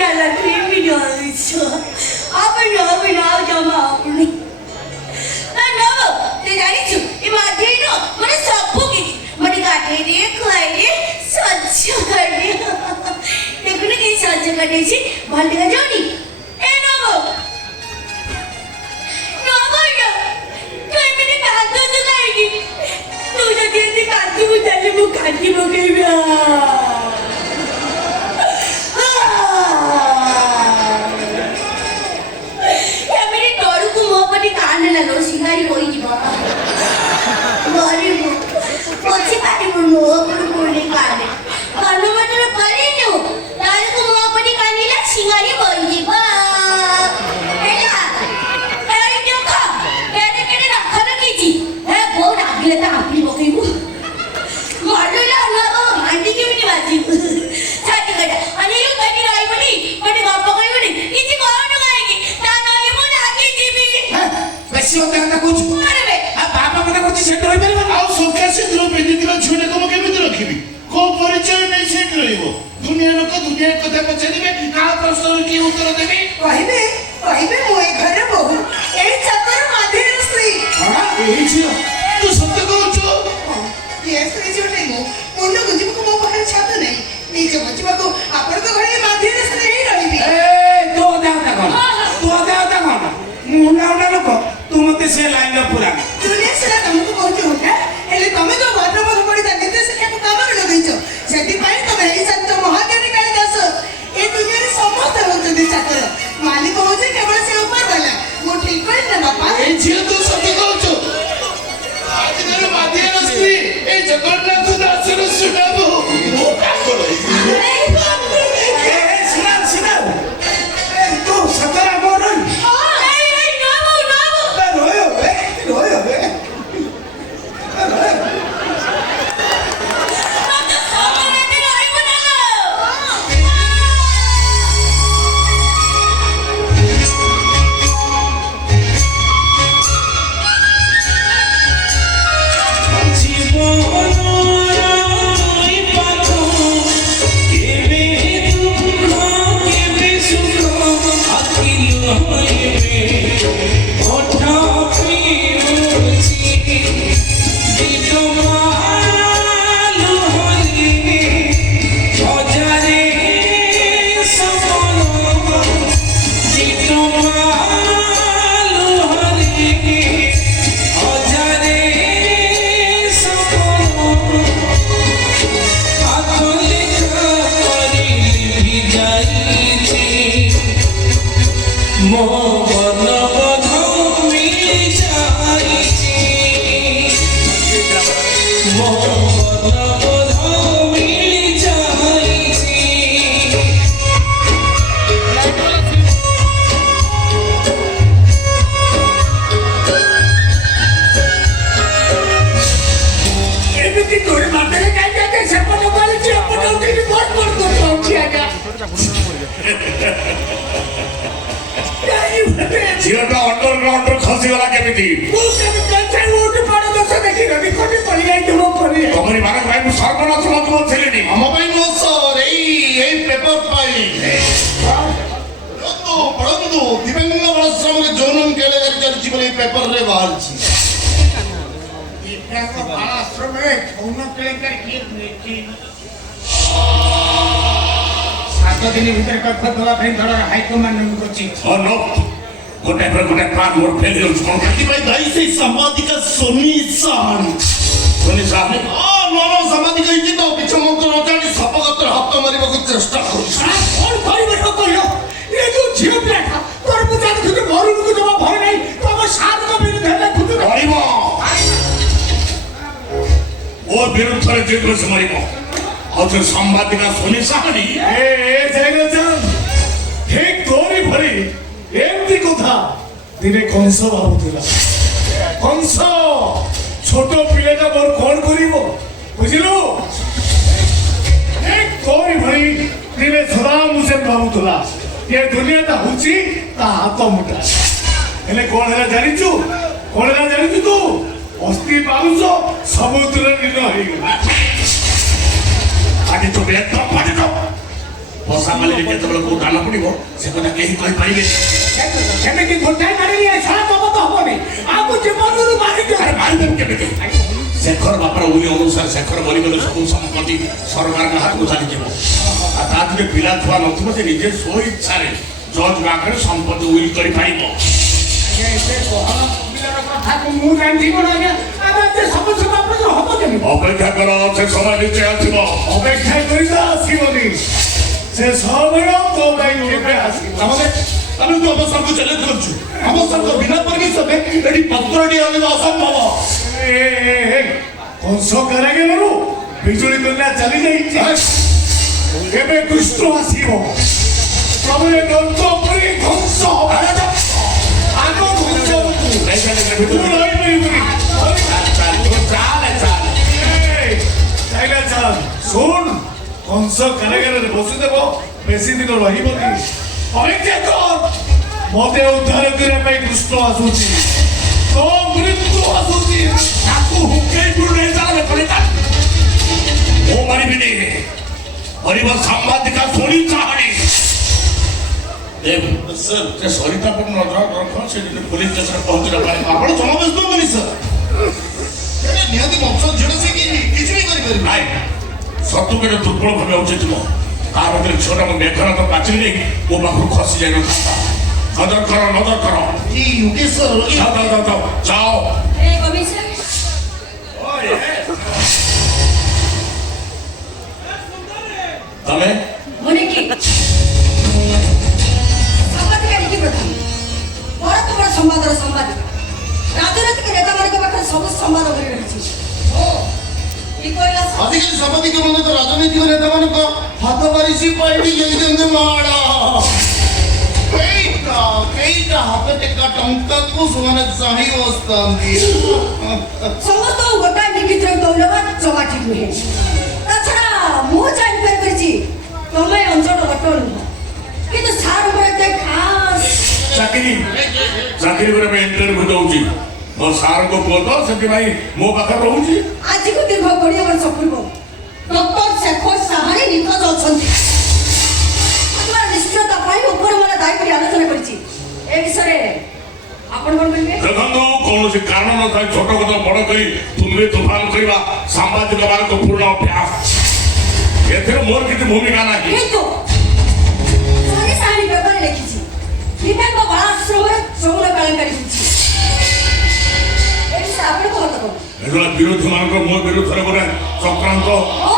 डाला क्रीम भी डाली छो अब ना जमा अपनी ना ते जानी छु ये माथे नो मने सबको की मने काटे रे खाए रे सच्च करे देखो ना के सच्च करे छी भाल देखा जानी ए नवो तो मैंने कहा तो जाएगी तू जब ये काटी मुझे वो काटी हो गई कान लगो सिंगारी कोई जीवा गरीब पछी पाटी मुनो पुरपुरी काने कानो मने करे नो तारे को मो अपनी कानीला सिंगारी कोई जीवा एला ए क्यों खा केने केने रखा न कीजी ए बो डागले ता आपली बकईबू मारला ना ओ आंटी के भी बाजी छाती गडा आणि यो कधी राई बनी मने गप्पा कोई बनी किसी कोण गाएगी ता नाही मो लागी जीबी बेसी होता है कुछ अरे बे बाबा मने कुछ सेट होई परबा आउ सोका से द्रौपदी दिलो छुने को केमिति रखिबी को परिचय नै सेट रहिबो दुनिया लोक दुनिया कथा पछारिबे का प्रश्न की उत्तर देबे कहिबे मो ए घरे बहु ए चतर माधे स्त्री हां एही छियो तू सत्य कहछो ये स्त्री जो नै मो मुंड गुजिब को मो बाहर छात नै निजे बचबा को आपण तो घरे माधे स्त्री ही रहिबी ए तो दावता कोन मुंडा उडा लोक तू मते से लाइन न पूरा दुनिया से तुमको कहछु होता एले तमे जो भद्र पद पड़ी ता निते से के काम रे लगैछो सेति पई तमे एई संत महाज्ञानी कालिदास ए दुनिया रे समस्त होचंदी चाकर मालिक होजे केवल से ऊपर वाला मो ठीक कहि ना बापा एही छियो तू सत्य कहछो आज मेरे माध्यम स्त्री ए जगन्नाथ दास रे सुनाबो ओ का करो ए सुना ए तू सतरा बोलन झियोटा अंडरग्राउंड रे खसी वाला केमिति वो केमिति कैसे उठ पड़ो दस देखि रवि कोटी पड़ी गई तुम पड़ी तमरी माने भाई मु सर्वनाश मत बोलथिलेनी हम भाई नो सर एई पेपर पाई तो पढନ୍ତୁ दिव्यांग बलश्रम के जोनम केले कर जीवन ए पेपर रे बाहर छी दिव्यांग बलश्रम रे जोनम केले कर की नेकी 7 दिन भीतर कथा दवा फेन धरा हाई कमांड को चिट और नो गोटे पर गोटे काट मोर फेल गयो कि भाई भाई से संवादिका सोनी सान आ नो संवादिका इति तो पिछ मंत्र न जानि सपगत्र हप्ता मारिबा को चेष्टा करू और भाई बड़ो कहियो ये जो झियो प्लेटा तोर बुझा खुद घर को जमा भर नहीं तो हम साथ को विरुद्ध है खुद मारिबो ओ विरुद्ध रे जित से मारिबो और जो संवादिका सोनी सानी ए जयगल जान ठीक तोरी भरी एमती कथा दिने कंस भाबुला कंस छोट पिलेटा मोर कोन करिवो बुझिलो एक तोरी भरी दिने सदा मुझे भाबुला ये दुनिया ता हुची ता हाथ मुठा हेले कोन है जानिचु तू अस्थि पाउसो समुद्र नील होई आगे तो बेत पाटी तो ମଶା ମାରିଲେ କେତେବେଳେ କୋଉ ଦାନ ପଡ଼ିବ ସେ କଥା କେହି କହିପାରିବେ। କେମିତି ଗୋଟାଏ ମାରିଲି ଛଡ଼ା ତମ ତ ହବନି ଆଉ ଜୀବନରୁ ମାରିଦିଅ। ଆରେ ମାରିଦେବୁ କେମିତି? ଶେଖର ବାପାର ଉଇ ଅନୁସାରେ ଶେଖର ମରିଗଲେ ସବୁ ସମ୍ପତ୍ତି ସରକାରଙ୍କ ହାତକୁ ଚାଲିଯିବ। ଆଉ ତା ଯଦି ପିଲା ଛୁଆ ନଥିବ ସେ ନିଜେ ସ୍ୱଇଚ୍ଛାରେ ଜଜ୍ ପାଖରେ ସମ୍ପତ୍ତି ଉଇଲ୍ କରିପାରିବ। ମୁଁ ଜାଣିଥିବ ନା ଆଜ୍ଞା ଆମେ ଏତେ ସମସ୍ତ ଆପଣଙ୍କ ହବ କେମିତି? ଅପେକ୍ଷା କର ସେ ସମୟ ନିଜେ ଆସିବ। ଅପେକ୍ଷା କରି ତ ଆସିବନି ସେ ସମୟ ତୋ ପାଇଁ କେବେ ଆସିବ? ଆମେ ତ ଅବସରକୁ ଚ୍ୟାଲେଞ୍ଜ କରୁଛୁ। ଅବସର ବିନା ପରମିଶନରେ ଏଠି ପତ୍ରଟି ଆଣିବା ଅସମ୍ଭବ। କଂସ କାରାଗାରରୁ ବିଜୁଳି କନ୍ୟା ଚାଲି ଯାଇଛି। କେବେ କୃଷ୍ଣ ଆସିବ? ତମେ ଦନ୍ତ ଉପରେ ଧ୍ୱଂସ ଆଗ ଧ୍ୱଂସ ଶୁଣ କଂସ କାରାଗାରରେ ବସିଦେବ ବେଶୀ ଦିନ ରହିବନି। ଅପେକ୍ଷା କର ମତେ ଉଦ୍ଧାର କରିବା ପାଇଁ କୃଷ୍ଣ ଆସୁଛି। ତୋ ମୃତ୍ୟୁ ଆସୁଛି। ତାକୁ ହୁକେଇ ପୁରୁଣା ଚାଲେ ପଡ଼ିତା ମୁଁ ମାରିବିନି। ପରିବ ସାମ୍ବାଦିକା ଶୁଣି ଚାହାଣି ସେ ସରିତାପୁର ନଜର ରଖ ସେ ଯଦି ପୋଲିସ ଷ୍ଟେସନରେ ପହଞ୍ଚିଲା ପରେ ଆପଣ ସମାବେଶ ହେବନି ସାର୍। ନିହାତି ମଞ୍ଚ ଝିଅ ସେ କିଛି ବି କରିପାରିବେ ନାଇଁ। ସତୁ କେତେ ଦୁର୍ବଳ ଭାବେ ଉଚିତ ତା ଭିତରେ ଝିଅଟା ମୋ ମେଘନାଥ ପାଚିଲି ନେଇ ମୋ ପାଖରୁ ଖସି ଯାଇନଥାନ୍ତା। ନଜର କର ନଜର କର। ଯାଅ Hey, Commissioner. ତମେ মনে কি সাংবাদিক কি প্রধান বড় তো বড় সম্বাদর সাংবাদিক রাজনৈতিক নেতা ମାନଙ୍କ পাখରେ ସବୁ ସମ୍ବାଦ ଭରି ରହିଛି। কি কইলা? ଆଜିକାଲି ସାମ୍ବାଦିକ ମାନେ ତ ରାଜନୈତିକ ନେତାମାନଙ୍କ ହାତ ମାରିସି ପାଲଟି ଯାଇଛନ୍ତି ମାଡ଼। କେଇଟା ହାତ ଟେକା ଟଙ୍କାକୁ ସେମାନେ ଚାହିଁ ବସିଥାନ୍ତି। ସମସ୍ତ ଗୋଟା ନିକିତ୍ର ଦୌଲବାଦ ଜମା ଠିକ ନୁହେଁ। ତାଛଡ଼ା ମୁଁ ଜାଣିପାରି କରିଛି ତମେ ଅଞ୍ଚଳ ଗଠ ନୁହଁ କିନ୍ତୁ ସାର୍ଙ୍କର ଏତେ ଖାସ୍ ଚାକିରି କରିବା ପାଇଁ ଇଣ୍ଟରଭ୍ୟୁ ଦଉଛି। ମୋ ସାର୍ଙ୍କ ପୁଅ ତ ସେଥିପାଇଁ ମୋ ପାଖରେ ରହୁଛି। ଆଜିକୁ ଦୀର୍ଘ 20 ବର୍ଷ ପୂର୍ବ ଡକ୍ଟର ଶେଖର ସାହାଣୀ ନିଖୋଜ ଅଛନ୍ତି। ଆମର ନିଶ୍ଚୟତା ପାଇଁ ଉପରେ ମୋର ଦାୟିତ୍ୱ ଆଲୋଚନା କରିଛି। ଏ ବିଷୟରେ ଆପଣ କ'ଣ କହିବେ? ଦେଖନ୍ତୁ କୌଣସି କାରଣ ନଥାଏ ଛୋଟ କଥା ବଡ଼ କରି ତୁମେ ତୁଫାନ କରିବା ସାମ୍ବାଦିକ ମାନଙ୍କ ପୂର୍ଣ୍ଣ ଅଭ୍ୟାସ। ଏଥିରେ ମୋର କିଛି ଭୂମିକା ନାହିଁ। କିନ୍ତୁ ସରି ସାହାଣୀ ପେପରରେ ଲେଖିଛି ବିବେକ ବାଳାଶ୍ରମରେ ଯୌନ କଳଙ୍କାରୀ ହୋଇଛି। ଏ ବିଷୟରେ ଆପଣଙ୍କ ମତ କ'ଣ? ଏଗୁଡ଼ା ବିରୋଧୀ ମାନଙ୍କର ମୋ ବିରୁଦ୍ଧରେ ଗୋଟେ ଚକ୍ରାନ୍ତ। ଓ